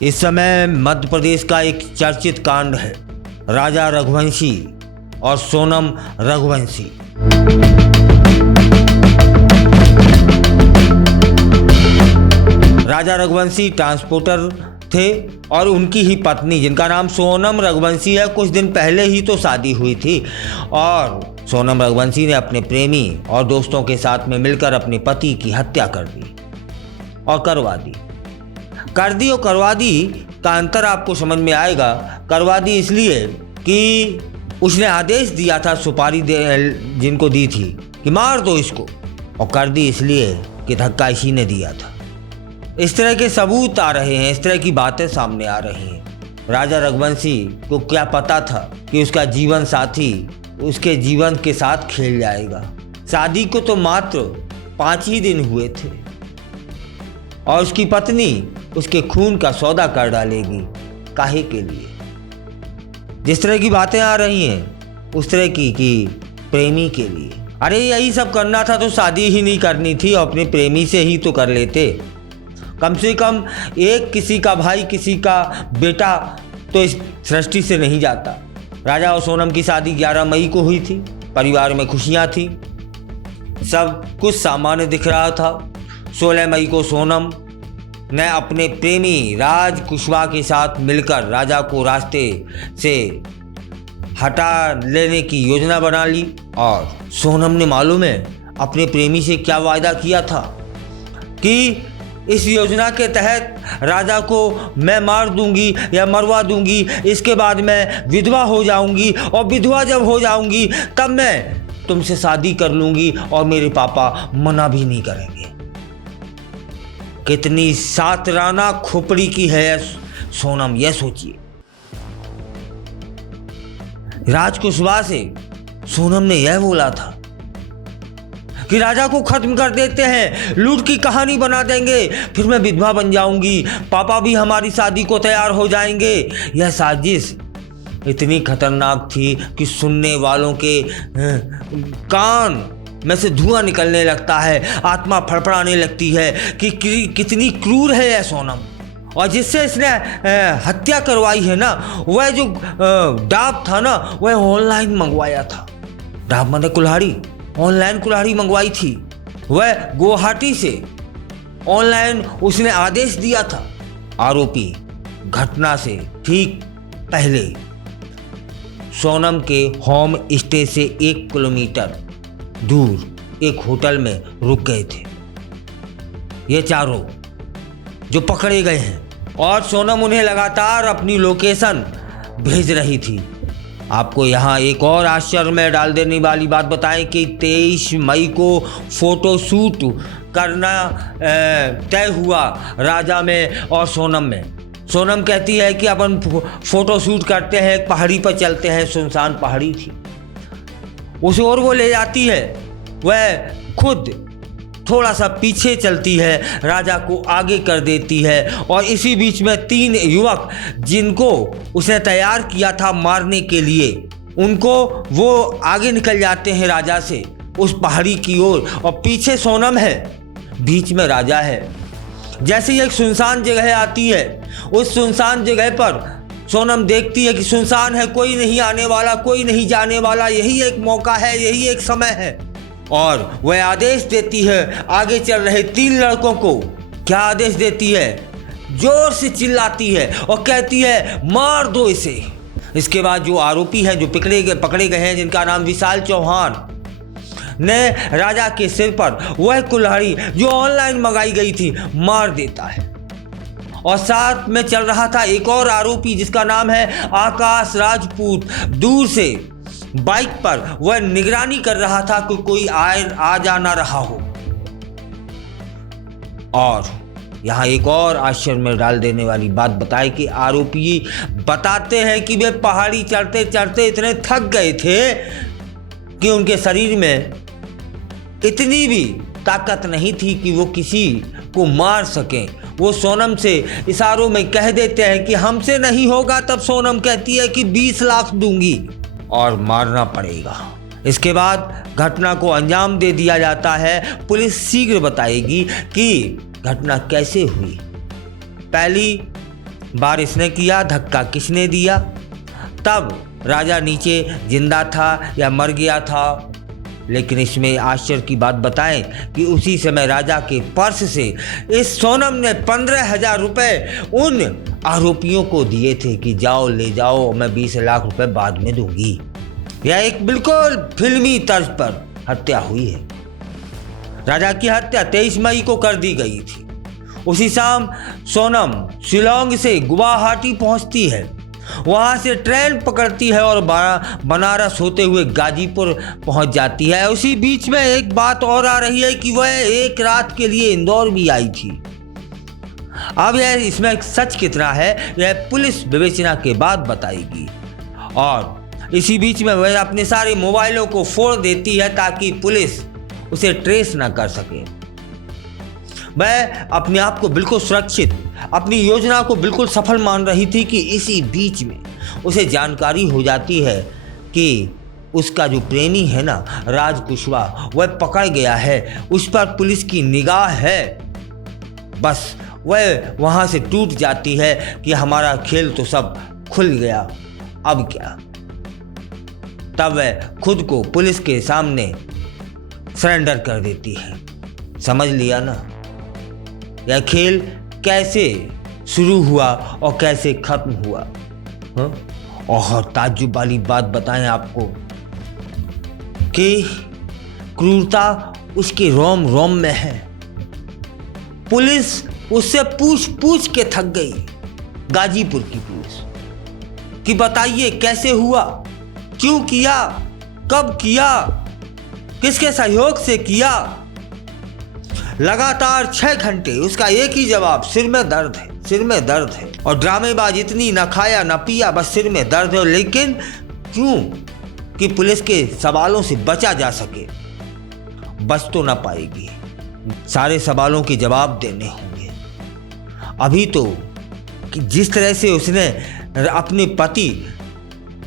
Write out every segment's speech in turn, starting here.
इस समय मध्य प्रदेश का एक चर्चित कांड है राजा रघुवंशी और सोनम रघुवंशी। राजा रघुवंशी ट्रांसपोर्टर थे और उनकी ही पत्नी जिनका नाम सोनम रघुवंशी है, कुछ दिन पहले ही तो शादी हुई थी और सोनम रघुवंशी ने अपने प्रेमी और दोस्तों के साथ में मिलकर अपने पति की हत्या कर दी और करवा दी का अंतर आपको समझ में आएगा। करवा दी इसलिए कि उसने आदेश दिया था सुपारी जिनको दी थी कि मार दो इसको, और कर दी इसलिए कि धक्का इसी ने दिया था। इस तरह के सबूत आ रहे हैं, इस तरह की बातें सामने आ रही हैं। राजा रघुवंशी को क्या पता था कि उसका जीवन साथी उसके जीवन के साथ खेल जाएगा। शादी को तो मात्र 5 ही दिन हुए थे और उसकी पत्नी उसके खून का सौदा कर डालेगी। काहे के लिए? जिस तरह की बातें आ रही हैं उस तरह की कि प्रेमी के लिए। अरे यही सब करना था तो शादी ही नहीं करनी थी और अपने प्रेमी से ही तो कर लेते। कम से कम एक किसी का भाई किसी का बेटा तो इस सृष्टि से नहीं जाता। राजा और सोनम की शादी 11 मई को हुई थी। परिवार में खुशियां थी, सब कुछ सामान्य दिख रहा था। 16 मई को सोनम ने अपने प्रेमी राज कुशवाहा के साथ मिलकर राजा को रास्ते से हटा लेने की योजना बना ली। और सोनम ने मालूम है अपने प्रेमी से क्या वायदा किया था कि इस योजना के तहत राजा को मैं मार दूंगी या मरवा दूंगी, इसके बाद मैं विधवा हो जाऊंगी और विधवा जब हो जाऊंगी तब मैं तुमसे शादी कर लूंगी और मेरे पापा मना भी नहीं करेंगे। कितनी सातराना खोपड़ी की है सोनम, यह सोचिए। राज कुशवाहा से सोनम ने यह बोला था कि राजा को खत्म कर देते हैं, लूट की कहानी बना देंगे, फिर मैं विधवा बन जाऊंगी, पापा भी हमारी शादी को तैयार हो जाएंगे। यह साजिश इतनी खतरनाक थी कि सुनने वालों के कान में से धुआं निकलने लगता है, आत्मा फड़फड़ाने लगती है कि कितनी क्रूर है यह सोनम। और जिससे इसने हत्या करवाई है ना, वह जो डाब था ना, वह ऑनलाइन मंगवाया था। डाब मतलब कुल्हाड़ी, ऑनलाइन कुल्हाड़ी मंगवाई थी। वह गुवाहाटी से ऑनलाइन उसने आदेश दिया था। आरोपी घटना से ठीक पहले सोनम के होम स्टे से 1 किलोमीटर दूर एक होटल में रुक गए थे ये चारों जो पकड़े गए हैं, और सोनम उन्हें लगातार अपनी लोकेशन भेज रही थी। आपको यहाँ एक और आश्चर्य में डाल देने वाली बात बताएं कि 23 मई को फोटो शूट करना तय हुआ राजा में और सोनम में। सोनम कहती है कि अपन फोटो शूट करते हैं, एक पहाड़ी पर चलते हैं। सुनसान पहाड़ी थी, उसे और वो ले जाती है, वह खुद थोड़ा सा पीछे चलती है, राजा को आगे कर देती है। और इसी बीच में 3 युवक जिनको उसने तैयार किया था मारने के लिए, उनको वो आगे निकल जाते हैं राजा से उस पहाड़ी की ओर, और पीछे सोनम है, बीच में राजा है। जैसे ही एक सुनसान जगह आती है, उस सुनसान जगह पर सोनम देखती है कि सुनसान है, कोई नहीं आने वाला, कोई नहीं जाने वाला, यही एक मौका है, यही एक समय है। और वह आदेश देती है आगे चल रहे 3 लड़कों को। क्या आदेश देती है? जोर से चिल्लाती है और कहती है मार दो इसे। इसके बाद जो आरोपी हैं, जो पकड़े गए हैं, जिनका नाम विशाल चौहान, ने राजा के सिर पर वह कुल्हाड़ी जो ऑनलाइन मंगाई गई थी मार देता है। और साथ में चल रहा था एक और आरोपी जिसका नाम है आकाश राजपूत। दूर से बाइक पर वह निगरानी कर रहा था कि कोई आ जा ना रहा हो। और यहाँ एक और आश्चर्य में डाल देने वाली बात बताए कि आरोपी बताते हैं कि वे पहाड़ी चढ़ते चढ़ते इतने थक गए थे कि उनके शरीर में इतनी भी ताकत नहीं थी कि वो किसी को मार सकें। वो सोनम से इशारों में कह देते हैं कि हमसे नहीं होगा, तब सोनम कहती है कि 20 लाख दूंगी और मारना पड़ेगा। इसके बाद घटना को अंजाम दे दिया जाता है। पुलिस शीघ्र बताएगी कि घटना कैसे हुई। पहली वार इसने किया, धक्का किसने दिया, तब राजा नीचे जिंदा था या मर गया था। लेकिन इसमें आश्चर्य की बात बताएं कि उसी समय राजा के पर्स से इस सोनम ने 15,000 रुपये उन आरोपियों को दिए थे कि जाओ ले जाओ, मैं 20 लाख रुपए बाद में दूंगी। यह एक बिल्कुल फिल्मी तर्ज पर हत्या हुई है। राजा की हत्या 23 मई को कर दी गई थी। उसी शाम सोनम शिलोंग से गुवाहाटी पहुंचती है, वहां से ट्रेन पकड़ती है और बनारस होते हुए गाजीपुर पहुंच जाती है। उसी बीच में एक बात और आ रही है कि वह एक रात के लिए इंदौर भी आई थी। अब यह इसमें सच कितना है यह पुलिस विवेचना के बाद बताएगी। और इसी बीच में वह अपने सारे मोबाइलों को फोड़ देती है ताकि पुलिस उसे ट्रेस ना कर सके। वह अपने आप को बिल्कुल सुरक्षित, अपनी योजना को बिल्कुल सफल मान रही थी कि इसी बीच में उसे जानकारी हो जाती है कि उसका जो प्रेमी है ना राज कुशवाहा, वह पकड़ गया है, उस पर पुलिस की निगाह है। बस वह वहाँ से टूट जाती है कि हमारा खेल तो सब खुल गया, अब क्या। तब वह खुद को पुलिस के सामने सरेंडर कर देती है। समझ लिया ना यह खेल कैसे शुरू हुआ और कैसे खत्म हुआ। और ताज्जुब वाली बात बताएं आपको कि क्रूरता उसके रोम रोम में है। पुलिस उससे पूछ पूछ के थक गई, गाजीपुर की पुलिस, कि बताइए कैसे हुआ, क्यों किया, कब किया, किसके सहयोग से किया। लगातार 6 घंटे उसका एक ही जवाब, सिर में दर्द है, सिर में दर्द है। और ड्रामेबाज इतनी ना खाया ना पिया, बस सिर में दर्द है। लेकिन क्यों? कि पुलिस के सवालों से बचा जा सके। बच तो ना पाएगी, सारे सवालों के जवाब देने होंगे। अभी तो कि जिस तरह से उसने अपने पति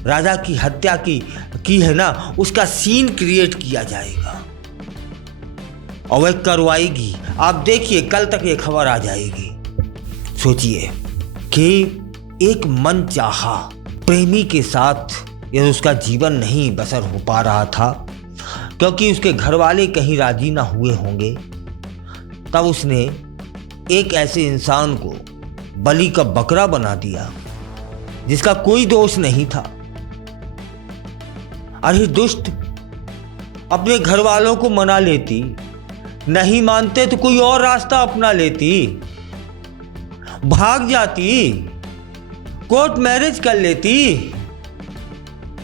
राजा की हत्या की है ना, उसका सीन क्रिएट किया जाएगा और वह करवाएगी। आप देखिए कल तक ये खबर आ जाएगी। सोचिए कि एक मनचाहा प्रेमी के साथ यदि उसका जीवन नहीं बसर हो पा रहा था क्योंकि उसके घर वाले कहीं राजी ना हुए होंगे, तब उसने एक ऐसे इंसान को बलि का बकरा बना दिया जिसका कोई दोष नहीं था। अरे दुष्ट, अपने घर वालों को मना लेती, नहीं मानते तो कोई और रास्ता अपना लेती, भाग जाती, कोर्ट मैरिज कर लेती।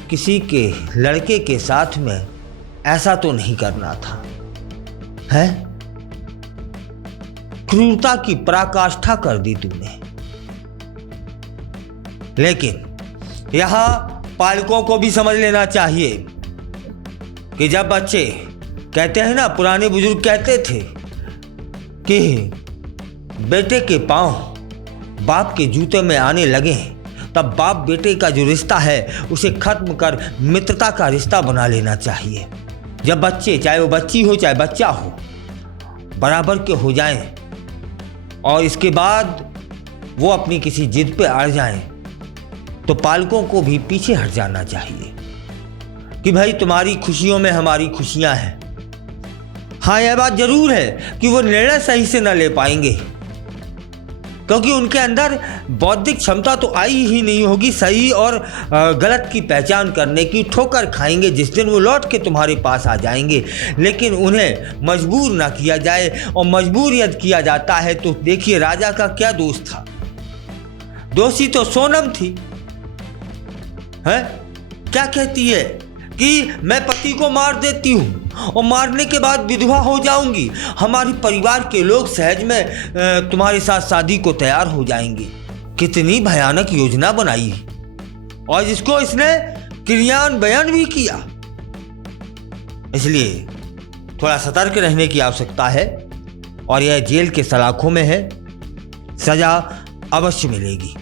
किसी के लड़के के साथ में ऐसा तो नहीं करना था, है? क्रूरता की पराकाष्ठा कर दी तूने। लेकिन यहां पालकों को भी समझ लेना चाहिए कि जब बच्चे कहते हैं ना, पुराने बुजुर्ग कहते थे कि बेटे के पांव बाप के जूते में आने लगे हैं, तब बाप बेटे का जो रिश्ता है उसे खत्म कर मित्रता का रिश्ता बना लेना चाहिए। जब बच्चे, चाहे वो बच्ची हो चाहे बच्चा हो, बराबर के हो जाएं और इसके बाद वो अपनी किसी जिद पे अड़ जाएं, तो पालकों को भी पीछे हट जाना चाहिए कि भाई तुम्हारी खुशियों में हमारी खुशियां हैं। हाँ, यह बात जरूर है कि वो निर्णय सही से न ले पाएंगे क्योंकि उनके अंदर बौद्धिक क्षमता तो आई ही नहीं होगी सही और गलत की पहचान करने की। ठोकर खाएंगे जिस दिन वो लौट के तुम्हारे पास आ जाएंगे। लेकिन उन्हें मजबूर ना किया जाए, और मजबूर यदि किया जाता है तो देखिए राजा का क्या दोष था। दोषी तो सोनम थी, है? क्या कहती है कि मैं पति को मार देती हूँ और मारने के बाद विधवा हो जाऊंगी, हमारे परिवार के लोग सहज में तुम्हारे साथ शादी को तैयार हो जाएंगे। कितनी भयानक योजना बनाई और जिसको इसने क्रियान्वयन भी किया। इसलिए थोड़ा सतर्क रहने की आवश्यकता है और यह जेल के सलाखों में है, सजा अवश्य मिलेगी।